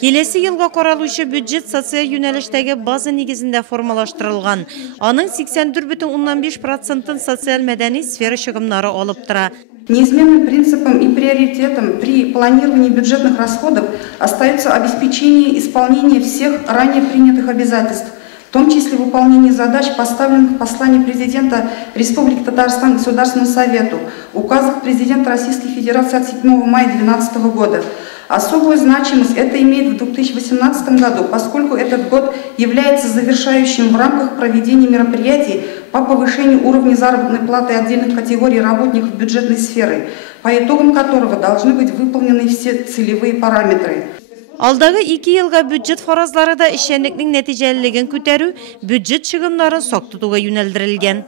Келесі елға қаралушы бюджет социаль юнәлештәге база нигезендә формалаштырылган. Аның 84,5% социаль мәдәни сфера чыгымнары алып тора. Неизменным принципом и приоритетом при планировании бюджетных расходов остается обеспечение исполнения всех ранее принятых обязательств, в том числе выполнение задач, поставленных в послании президента Республики Татарстан Государственному Совету, указах президента Российской Федерации от 7 мая 2012 года. Особую значимость это имеет в 2018 году, поскольку этот год является завершающим в рамках проведения мероприятий по повышению уровня заработной платы отдельных категорий работников бюджетной сферы, по итогам которого должны быть выполнены все целевые параметры. Алдагы 2 елга бюджет фаразлары да эшчәнлекнең нәтиҗәлелеген күтәрү, бюджет чыгымнарын сактытуга юнәлдерелгән.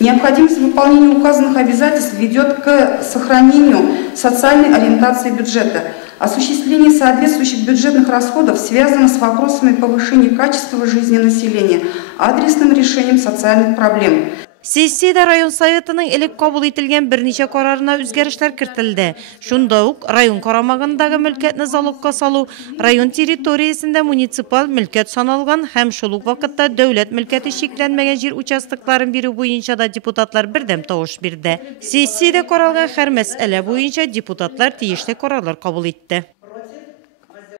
Необходимость выполнения указанных обязательств ведет к сохранению социальной ориентации бюджета. Осуществление соответствующих бюджетных расходов связано с вопросами повышения качества жизни населения, адресным решением социальных проблем. Сессияда район советының элек кабул ителгән берничә карарына үзгәрешләр кертелде. Шунда ук район карамагындагы мөлкәтне залогка салу, район территориясендә муниципаль мөлкәт саналган һәм шул ук вакытта дәүләт мөлкәте шикләнмәгән җир участокларын бирү буенча да депутатлар бердәм тавыш бирде. Сессияда каралган һәр мәсьәлә буенча депутатлар тиешле карарлар кабул итте.